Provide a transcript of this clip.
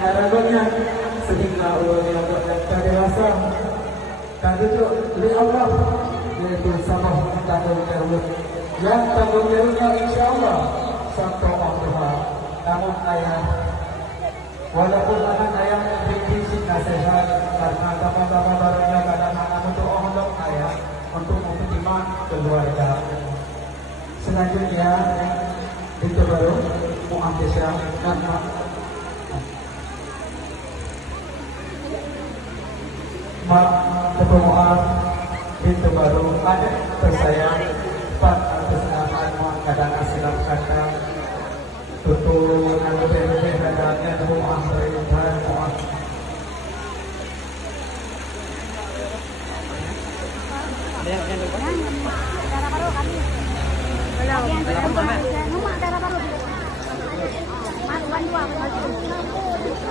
harapannya sehingga Allah yang dewasa dan itu oleh Allah yaitu sama tanggung jawab yang tanggung jawabnya insya Allah sampai Allah. Namun ayah walaupun anak ayah fisik nasihat karena apa-apa barunya kadang-kadang untuk Allah ayah untuk iman keluarga. Selanjutnya itu baru mu'atisya dan ketua itu baru ada tersayang Pak atas nama kadang silap kata tutur anu bebe kadangnya mu'ah